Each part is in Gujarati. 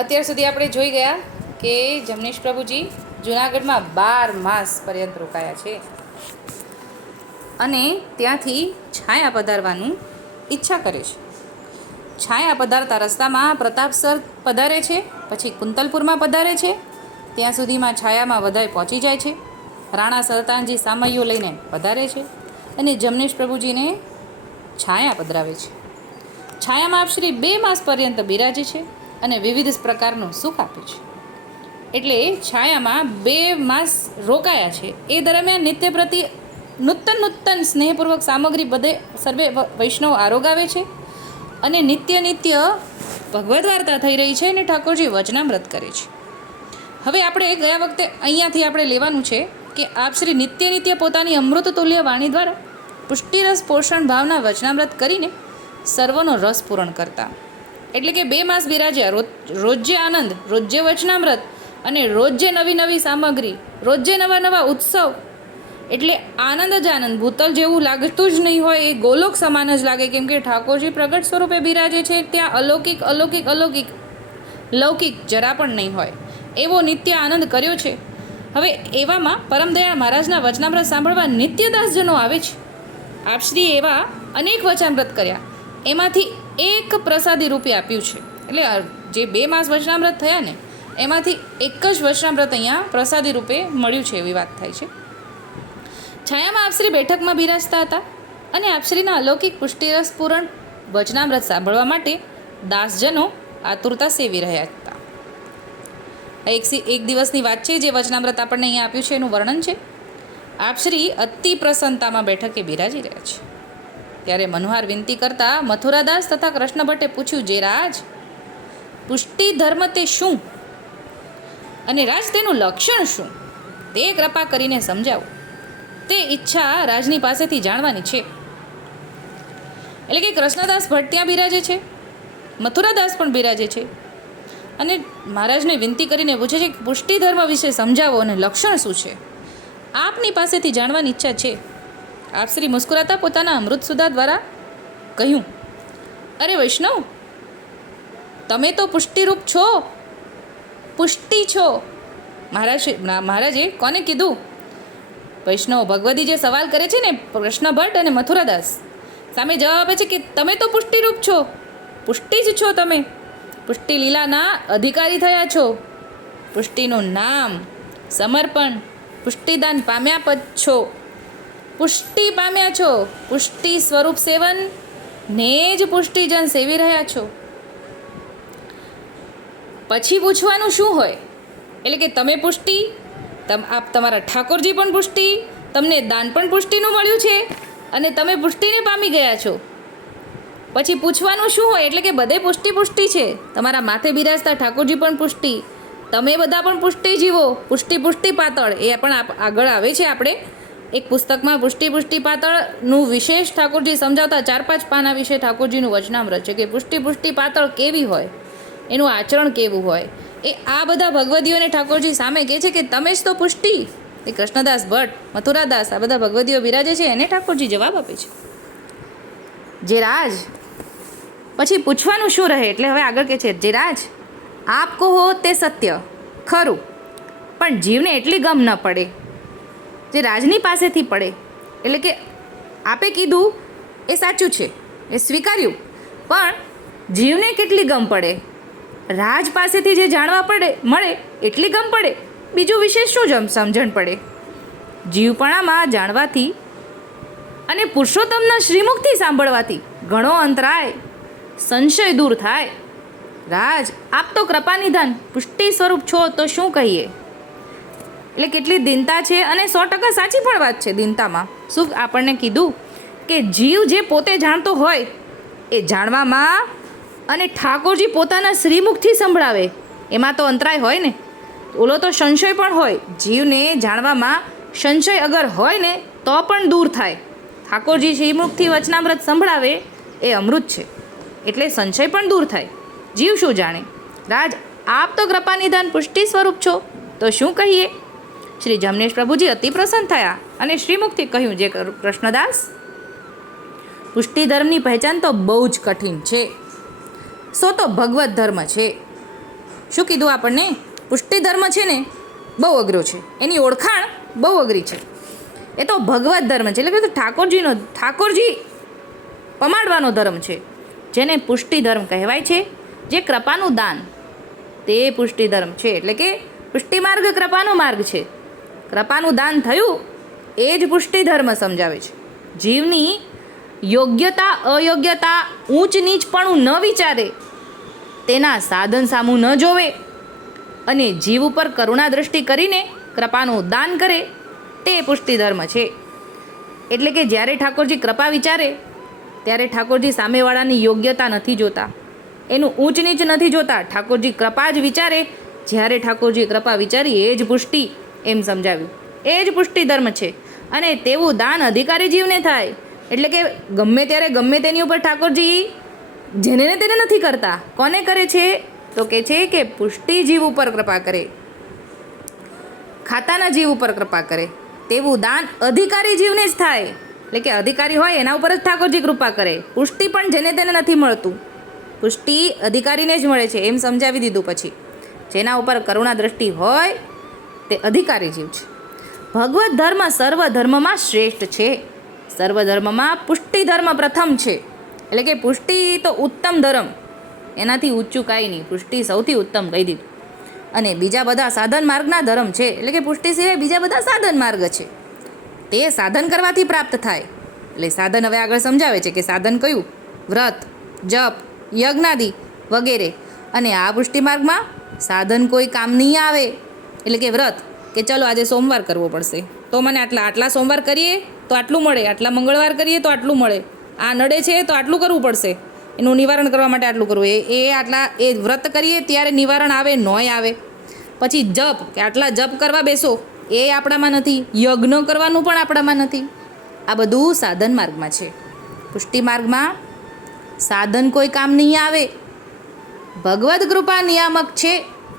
અત્યાર સુધી આપણે જોઈ ગયા કે જમનેશ પ્રભુજી જૂનાગઢમાં 12 માસ પર્યંત રોકાયા છે અને ત્યાંથી છાયા પધારવાનું ઈચ્છા કરે છે. છાયા પધારતા રસ્તામાં પ્રતાપસર પધારે છે, પછી કુંતલપુરમાં પધારે છે. ત્યાં સુધીમાં છાયામાં બધાય પહોંચી જાય છે. રાણા સરતાનજી સામૈયો લઈને પધારે છે અને જમનેશ પ્રભુજીને છાયા પધરાવે છે. છાયામાં આપ શ્રી 2 માસ પર્યંત બિરાજે છે અને વિવિધ પ્રકારનું સુખ આપે છે. એટલે છાયામાં 2 માસ રોકાયા છે. એ દરમિયાન નિત્ય પ્રતિ નૂતન સ્નેહપૂર્વક સામગ્રી બધે સર્વે વૈષ્ણવ આરોગાવે છે અને નિત્ય ભગવદ્ વાર્તા થઈ રહી છે અને ઠાકોરજી વચનામૃત કરે છે. હવે આપણે ગયા વખતે અહીંયાથી આપણે લેવાનું છે કે આપ શ્રી નિત્ય પોતાની અમૃત તુલ્ય વાણી દ્વારા પુષ્ટિરસ પોષણ ભાવના વચનામૃત કરીને સર્વનો રસ પૂરણ કરતા. એટલે કે 2 માસ બિરાજ્યા, રોજે આનંદ, રોજે વચનામૃત અને રોજે નવી સામગ્રી, રોજે નવા ઉત્સવ. એટલે આનંદ જ આનંદ. ભૂતલ જેવું લાગતું જ નહીં હોય, એ ગોલોક સમાન જ લાગે. કેમ કે ઠાકોરજી પ્રગટ સ્વરૂપે બિરાજે છે, ત્યાં અલૌકિક લૌકિક જરા પણ નહીં હોય એવો નિત્ય આનંદ કર્યો છે. હવે એવામાં પરમદયાળ મહારાજના વચનામૃત સાંભળવા નિત્યદાસજનો આવે છે. આપશ્રી એવા અનેક વચનામૃત કર્યા, એમાંથી એક પ્રસાદી રૂપે આપ્યું છે. એટલે જે 2 માસ વચનામૃત થયા ને, એમાંથી એક જ વચનામૃત અહીંયા પ્રસાદી રૂપે મળ્યું છે એવી વાત થાય છે. છાયામાં આપશ્રી બેઠકમાં બિરાજતા હતા અને આપશ્રીના અલૌકિક પુષ્ટિરસ પૂરણ વચનામૃત સાંભળવા માટે દાસજનો આતુરતા સેવી રહ્યા હતા. એક દિવસની વાત છે, જે વચનામૃત આપણને અહીંયા આપ્યું છે એનું વર્ણન છે. આપશ્રી અતિ પ્રસન્નતામાં બેઠકે બિરાજી રહ્યા છે ત્યારે મનોહાર વિનંતી કરતા મથુરાદાસ તથા કૃષ્ણ ભટ્ટે પૂછ્યું, જે રાજ, પુષ્ટિ ધર્મ તે શું અને રાજ તેનું લક્ષણ શું, તે કૃપા કરીને સમજાવો. તે ઈચ્છા રાજની પાસેથી જાણવાની છે. એટલે કે કૃષ્ણદાસ ભટ્ટ ત્યાં બિરાજે છે, મથુરાદાસ પણ બિરાજે છે અને મહારાજને વિનંતી કરીને પૂછે છે કે પુષ્ટિ ધર્મ વિશે સમજાવો અને લક્ષણ શું છે, આપની પાસેથી જાણવાની ઈચ્છા છે. આપ શ્રી મુસ્કુરાતા પોતાના અમૃતસુધા દ્વારા કહ્યું, અરે વૈષ્ણવ, તમે તો પુષ્ટિરૂપ છો, પુષ્ટિ છો. મહારાજે કોને કીધું? વૈષ્ણવ ભગવદી જે સવાલ કરે છે ને, કૃષ્ણ ભટ્ટ અને મથુરાદાસ, સામે જવાબ આપે છે કે તમે તો પુષ્ટિરૂપ છો, પુષ્ટિ જ છો. તમે પુષ્ટિ લીલાના અધિકારી થયા છો. પુષ્ટિનું નામ, સમર્પણ, પુષ્ટિદાન પામ્યા છો, પુષ્ટિ પામ્યા છો. પુષ્ટિ સ્વરૂપ સેવન ને જ પુષ્ટિજન સેવી રહ્યા છો. પછી પૂછવાનું શું હોય? એટલે કે તમે પુષ્ટિ, આપ તમારા ઠાકોરજી પણ પુષ્ટિ, તમને દાન પણ પુષ્ટિનું મળ્યું છે અને તમે પુષ્ટિને પામી ગયા છો. પછી પૂછવાનું શું હોય? એટલે કે બધે પુષ્ટિ છે. તમારા માથે બિરાજતા ઠાકોરજી પણ પુષ્ટિ, તમે બધા પણ પુષ્ટિ જીવો. પુષ્ટિ પાતળ એ પણ આગળ આવે છે. આપણે એક પુસ્તકમાં પુષ્ટિ પાતળનું વિશેષ ઠાકોરજી સમજાવતા 4-5 પાના વિશે ઠાકોરજીનું વચનામૃત છે કે પુષ્ટિ પાતળ કેવી હોય, એનું આચરણ કેવું હોય. એ આ બધા ભગવદીઓને ઠાકોરજી સામે કહે છે કે તમે જ તો પુષ્ટિ. એ કૃષ્ણદાસ ભટ્ટ, મથુરાદાસ, આ બધા ભગવદીઓ બિરાજે છે, એને ઠાકોરજી જવાબ આપે છે, જે રાજ. પછી પૂછવાનું શું રહે? એટલે હવે આગળ કહે છે, જે રાજ, આપ કહો તે સત્ય ખરું, પણ જીવને એટલી ગમ ન પડે જે રાજની પાસેથી પડે. એટલે કે આપે કીધું એ સાચું છે, એ સ્વીકાર્યું, પણ જીવને કેટલી ગમ પડે? રાજ પાસેથી જે જાણવા મળે એટલી ગમ પડે, બીજું વિશેષ શું સમજણ પડે? જીવપણામાં જાણવાથી અને પુરુષોત્તમના શ્રીમુખથી સાંભળવાથી ઘણો અંતરાય, સંશય દૂર થાય. રાજ, આપ તો કૃપાનિધાન પુષ્ટિ સ્વરૂપ છો, તો શું કહીએ? એટલે કેટલી દીનતા છે અને 100% સાચી પણ વાત છે. દીનતામાં શું આપણને કીધું કે જીવ જે પોતે જાણતો હોય એ જાણવામાં અને ઠાકોરજી પોતાના શ્રીમુખથી સંભળાવે એમાં તો અંતરાય હોય ને. ઓલો તો સંશય પણ હોય. જીવને જાણવામાં સંશય અગર હોય ને તો પણ દૂર થાય. ઠાકોરજી શ્રીમુખથી વચનામૃત સંભળાવે એ અમૃત છે, એટલે સંશય પણ દૂર થાય. જીવ શું જાણે? રાજ, આપ તો કૃપાનિધાન પુષ્ટિ સ્વરૂપ છો, તો શું કહીએ? શ્રી જમનેશ પ્રભુજી અતિ પ્રસન્ન થયા અને શ્રીમુખથી કહ્યું, જે કૃષ્ણદાસ, પુષ્ટિ ધર્મની પહેચાન તો બહુ જ કઠિન છે. સો તો ભગવત ધર્મ છે. શું કીધું આપણને? પુષ્ટિ ધર્મ છે ને બહુ અઘરો છે, એની ઓળખાણ બહુ અઘરી છે. એ તો ભગવત ધર્મ છે, એટલે કે ઠાકોરજી પમાડવાનો ધર્મ છે, જેને પુષ્ટિ ધર્મ કહેવાય છે. જે કૃપાનું દાન, તે પુષ્ટિ ધર્મ છે. એટલે કે પુષ્ટિ માર્ગ કૃપાનો માર્ગ છે. કૃપાનું દાન થયું એ જ પુષ્ટિ ધર્મ સમજાવે છે. જીવની યોગ્યતા અયોગ્યતા ઊંચ નીચપણું ન વિચારે, તેના સાધન સામું ન જોવે અને જીવ ઉપર કરુણા દ્રષ્ટિ કરીને કૃપાનું દાન કરે, તે પુષ્ટિ ધર્મ છે. એટલે કે જ્યારે ઠાકોરજી કૃપા વિચારે ત્યારે ઠાકોરજી સામેવાળાની યોગ્યતા નથી જોતા, એનું ઊંચ નીચ નથી જોતા. ઠાકોરજી કૃપા જ વિચારે. જ્યારે ઠાકોરજી કૃપા વિચારી એ જ પુષ્ટિ એમ સમજાવ્યું, એ જ પુષ્ટિ ધર્મ છે. અને તેવું દાન અધિકારી જીવને થાય. એટલે કે ગમે ત્યારે ગમે તેની ઉપર ઠાકોરજી જેને તેને નથી કરતા. કોને કરે છે? તો કે છે કે પુષ્ટિ જીવ ઉપર કૃપા કરે, ખાતાના જીવ ઉપર કૃપા કરે. તેવું દાન અધિકારી જીવને જ થાય. એટલે કે અધિકારી હોય એના ઉપર જ ઠાકોરજી કૃપા કરે. પુષ્ટિ પણ જેને તેને નથી મળતું, પુષ્ટિ અધિકારીને જ મળે છે એમ સમજાવી દીધું. પછી જેના ઉપર કરુણા દ્રષ્ટિ હોય તે અધિકારી જીવ છે. ભગવત ધર્મ સર્વ ધર્મમાં શ્રેષ્ઠ છે. સર્વ ધર્મમાં પુષ્ટિ ધર્મ પ્રથમ છે. એટલે કે પુષ્ટિ તો ઉત્તમ ધર્મ, એનાથી ઊંચું કાંઈ નહીં. પુષ્ટિ સૌથી ઉત્તમ કહી દીધું. અને બીજા બધા સાધન માર્ગના ધર્મ છે. એટલે કે પુષ્ટિ સિવાય બીજા બધા સાધન માર્ગ છે, તે સાધન કરવાથી પ્રાપ્ત થાય. એટલે સાધન હવે આગળ સમજાવે છે કે સાધન કયું? વ્રત, જપ, યજ્ઞાદિ વગેરે. અને આ પુષ્ટિ માર્ગમાં સાધન કોઈ કામ નહીં આવે. એટલે કે વ્રત, કે ચલો આજે સોમવાર કરવો પડશે તો મને આટલા સોમવાર કરીએ તો આટલું મળે, આટલા મંગળવાર કરીએ તો આટલું મળે, આ નડે છે તો આટલું કરવું પડશે, એનું નિવારણ કરવા માટે આટલું કરવું. એ વ્રત કરીએ ત્યારે નિવારણ આવે નોય આવે. પછી જપ, કે આટલા જપ કરવા બેસો, એ આપણામાં નથી. યજ્ઞ કરવાનું પણ આપણામાં નથી. આ બધું સાધન માર્ગમાં છે. પુષ્ટિ માર્ગમાં સાધન કોઈ કામ નહીં આવે. ભગવદ કૃપા નિયામક છે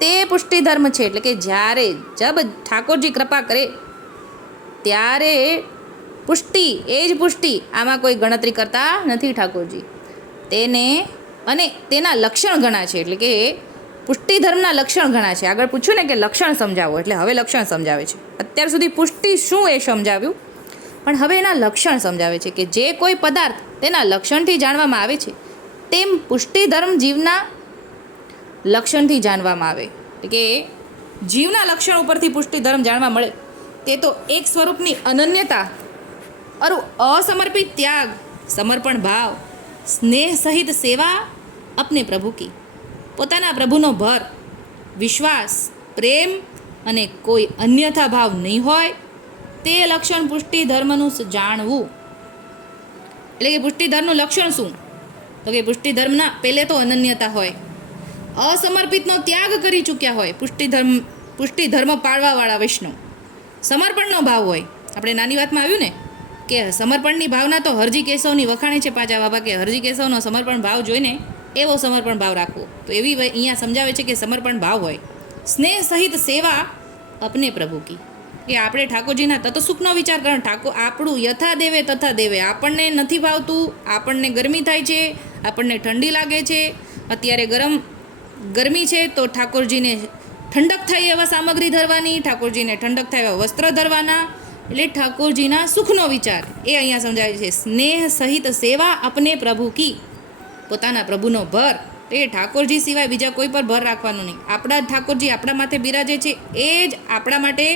તે પુષ્ટિ ધર્મ છે. એટલે કે જ્યારે જબ ઠાકોરજી કૃપા કરે ત્યારે પુષ્ટિ, એ જ પુષ્ટિ. આમાં કોઈ ગણતરી કરતા નથી ઠાકોરજી. તેને અને તેના લક્ષણ ઘણા છે. એટલે કે પુષ્ટિ ધર્મના લક્ષણ ઘણા છે. આગળ પૂછ્યું ને કે લક્ષણ સમજાવો, એટલે હવે લક્ષણ સમજાવે છે. અત્યાર સુધી પુષ્ટિ શું એ સમજાવ્યું, પણ હવે એના લક્ષણ સમજાવે છે કે જે કોઈ પદાર્થ તેના લક્ષણથી જાણવામાં આવે છે, તેમ પુષ્ટિ ધર્મ જીવના લક્ષણથી જાણવામાં આવે. એટલે કે જીવના લક્ષણ ઉપરથી પુષ્ટિ ધર્મ જાણવા મળે. તે તો એક સ્વરૂપની અનન્યતા, અસમર્પિત ત્યાગ, સમર્પણ ભાવ, સ્નેહ સહિત સેવા અપને પ્રભુ કી, પોતાના પ્રભુનો ભર, વિશ્વાસ, પ્રેમ અને કોઈ અન્યથા ભાવ નહીં હોય, તે લક્ષણ પુષ્ટિ ધર્મનું જાણવું. એટલે કે પુષ્ટિ ધર્મનું લક્ષણ શું? તો કે પુષ્ટિ ધર્મના પહેલે તો અનન્યતા હોય, અસમર્પિતનો ત્યાગ કરી ચૂક્યા હોય. પુષ્ટિ ધર્મ પાળવાવાળા વૈષ્ણવ. સમર્પણનો ભાવ હોય. આપણે નાની વાતમાં આવ્યું ને કે સમર્પણની ભાવના તો હરજી કેશવની વખાણે છે પાછા બાબા, કે હરજી કેશવનો સમર્પણ ભાવ જોઈને એવો સમર્પણ ભાવ રાખવો. તો એવી અહીંયા સમજાવે છે કે સમર્પણ ભાવ હોય. સ્નેહ સહિત સેવા અપને પ્રભુ કી, કે આપણે ઠાકોરજીના તત્સુખનો વિચાર કરો. આપણું યથા દેવે તથા દેવે. આપણને નથી ભાવતું, આપણને ગરમી થાય છે, આપણને ઠંડી લાગે છે, અત્યારે ગરમી છે તો ઠાકોરજીને ઠંડક થાય એવા સામગ્રી ધરવાની, ઠાકોરજીને ઠંડક થાય એવા વસ્ત્ર ધરવાના. એટલે ઠાકોરજીના સુખનો વિચાર એ અહીંયા સમજાવે છે. સ્નેહ સહિત સેવા અપને પ્રભુ કી, પોતાના પ્રભુનો ભર. એ ઠાકોરજી સિવાય બીજા કોઈ પર ભર રાખવાનો નહીં. આપણા ઠાકોરજી આપણા માથે બિરાજે છે, એ જ આપણા માટે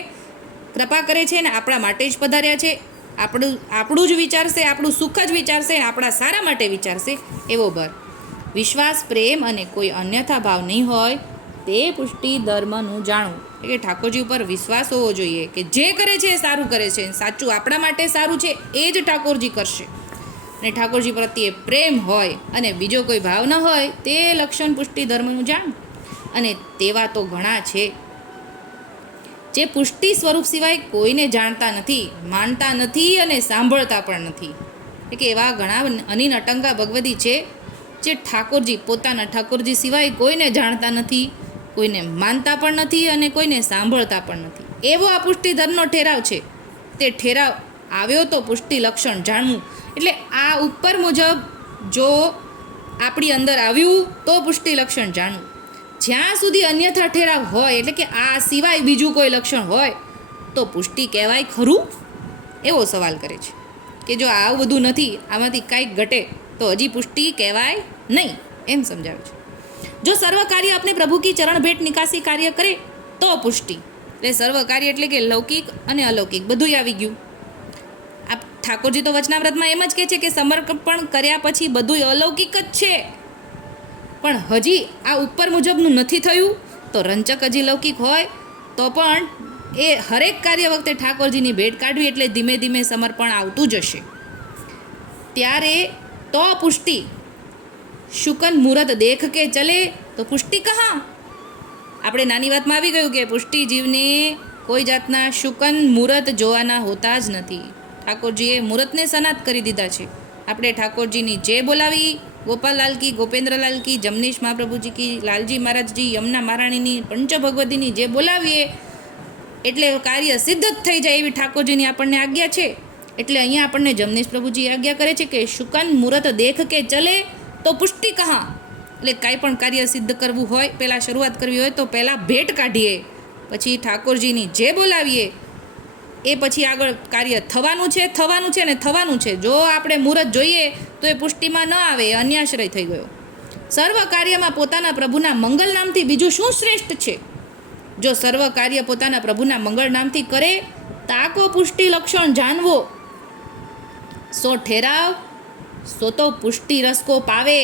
કૃપા કરે છે ને આપણા માટે જ પધાર્યા છે. આપણું જ વિચારશે, આપણું સુખ જ વિચારશે, આપણા સારા માટે વિચારશે, એવો ભર. વિશ્વાસ, પ્રેમ અને કોઈ અન્યથા ભાવ નહીં હોય, તે પુષ્ટિ ધર્મનું જાણવું. એટલે ઠાકોરજી ઉપર વિશ્વાસ હોવો જોઈએ કે જે કરે છે એ સારું કરે છે, સાચું આપણા માટે સારું છે એ જ ઠાકોરજી કરશે. અને ઠાકોરજી પ્રત્યે પ્રેમ હોય અને બીજો કોઈ ભાવ ન હોય, તે લક્ષણ પુષ્ટિ ધર્મનું જાણવું. અને તેવા તો ઘણા છે જે પુષ્ટિ સ્વરૂપ સિવાય કોઈને જાણતા નથી, માનતા નથી અને સાંભળતા પણ નથી. એટલે કે એવા ઘણા અનિન અટંકા ભગવદી છે જે પોતાના ઠાકોરજી સિવાય કોઈને જાણતા નથી, કોઈને માનતા પણ નથી અને કોઈને સાંભળતા પણ નથી. એવો આ પુષ્ટિ ધર્મનો ઠેરાવ છે. તે ઠેરાવ આવ્યો તો પુષ્ટિ લક્ષણ જાણવું. એટલે આ ઉપર મુજબ જો આપણી અંદર આવ્યું તો પુષ્ટિ લક્ષણ જાણવું. જ્યાં સુધી અન્યથા ઠેરાવ હોય, એટલે કે આ સિવાય બીજું કોઈ લક્ષણ હોય તો પુષ્ટિ કહેવાય ખરું? એવો સવાલ કરે છે કે જો આવું બધું નથી, આમાંથી કાંઈક ઘટે તો હજી પુષ્ટિ કહેવાય નહીં, એમ સમજાવે છે. જો સર્વ કાર્ય આપણે પ્રભુ કી ચરણ ભેટ નિકાસી કાર્ય કરે તો પુષ્ટિ. એટલે સર્વ કાર્ય એટલે કે લૌકિક અને અલૌકિક બધું આવી ગયું. આ ઠાકોરજી તો વચનાવ્રતમાં એમ જ કહે છે કે સમર્પણ કર્યા પછી બધું અલૌકિક જ છે, પણ હજી આ ઉપર મુજબનું નથી થયું તો રંચક હજી લૌકિક હોય તો પણ એ હરેક કાર્ય વખતે ઠાકોરજીની ભેટ કાઢવી એટલે ધીમે ધીમે સમર્પણ આવતું જશે. ત્યારે તો પુષ્ટિ. શુકન મુહૂર્ત દેખ કે ચલે તો પુષ્ટિ કહા. આપણે નાની વાતમાં આવી ગયું કે પુષ્ટિ જીવને કોઈ જાતના શુકન મુહૂર્ત જોવાના હોતા જ નથી. ઠાકોરજીએ મુહૂર્તને સનાત કરી દીધા છે. આપણે ઠાકોરજીની જે બોલાવી, ગોપાલલાલ કી, ગોપેન્દ્રલાલ કી, જમનીશ મહાપ્રભુજી કી, લાલજી મહારાજજી, યમુના મહારાણીની, પંચભગવતીની જે બોલાવીએ એટલે કાર્ય સિદ્ધ જ થઈ જાય એવી ઠાકોરજીની આપણને આજ્ઞા છે. એટલે અહીંયા આપણને જમનીશ પ્રભુજી આજ્ઞા કરે છે કે શુકન મુહૂર્ત દેખ કે ચલે તો પુષ્ટિ કહા. એટલે કાંઈ પણ કાર્ય સિદ્ધ કરવું હોય, પહેલાં શરૂઆત કરવી હોય તો પહેલાં ભેટ કાઢીએ, પછી ઠાકોરજીની જે બોલાવીએ એ પછી આગળ કાર્ય થવાનું છે ને થવાનું છે. જો આપણે મુહૂર્ત જોઈએ તો એ પુષ્ટિમાં ન આવે, એ અન્યાશ્રય થઈ ગયો. સર્વ કાર્યમાં પોતાના પ્રભુના મંગલ નામથી બીજું શું શ્રેષ્ઠ છે? જો સર્વ કાર્ય પોતાના પ્રભુના મંગળ નામથી કરે તાકો પુષ્ટિ લક્ષણ જાણવો. સો ઠેરાવ સો તો પુષ્ટિ રસકો પાવે.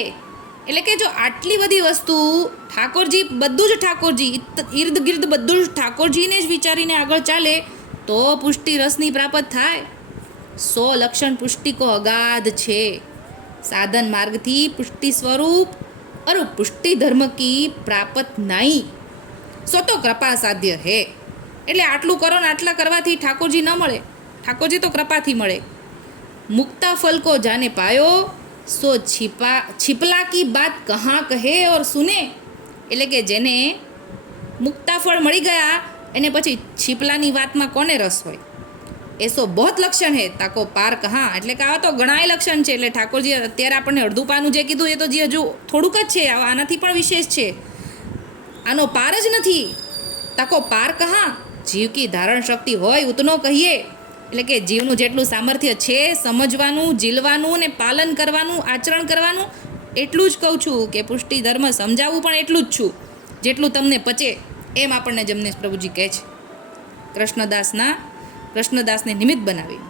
એટલે કે જો આટલી બધી વસ્તુ ઠાકોરજી, બધું જ ઠાકોરજી, ઇર્દ ગિર્દ બધું જ ઠાકોરજીને જ વિચારીને આગળ ચાલે તો પુષ્ટિ રસની પ્રાપ્ત થાય. 100 લક્ષણ પુષ્ટિ કો અગાધ છે. સાધન માર્ગથી પુષ્ટિ સ્વરૂપ और પુષ્ટિ ધર્મ કી પ્રાપ્ત નહીં. સો તો કૃપા સાધ્ય હે. એટલે આટલું કરો ને આટલા કરવાથી ઠાકોરજી ન મળે, ઠાકોરજી તો કૃપાથી મળે. મુક્તા ફલ કો જાને પાયો સો छिपला की बात कहाँ કહે और सुने. એટલે કે જેને મુક્તા ફળ મળી ગયા એને પછી છીપલાની વાતમાં કોને રસ હોય? એસો બહોત લક્ષણ હે તાકો પાર કહા. એટલે કે આવા તો ઘણાય લક્ષણ છે. એટલે ઠાકોરજી અત્યારે આપણને અડધું પાનું જે કીધું એ તો જે હજુ થોડુંક જ છે, આનાથી પણ વિશેષ છે. આનો પાર જ નથી. તાકો પાર કહા. જીવ કી ધારણ શક્તિ હોય ઉતનો કહીએ. એટલે કે જીવનું જેટલું સામર્થ્ય છે સમજવાનું, જીલવાનું ને પાલન કરવાનું, આચરણ કરવાનું, એટલું જ કહું છું કે પુષ્ટિ ધર્મ સમજાવવું પણ એટલું જ છું જેટલું તમને પચે, એમ આપણને જમનેશ પ્રભુજી કહે છે. કૃષ્ણદાસને નિમિત્ત બનાવી.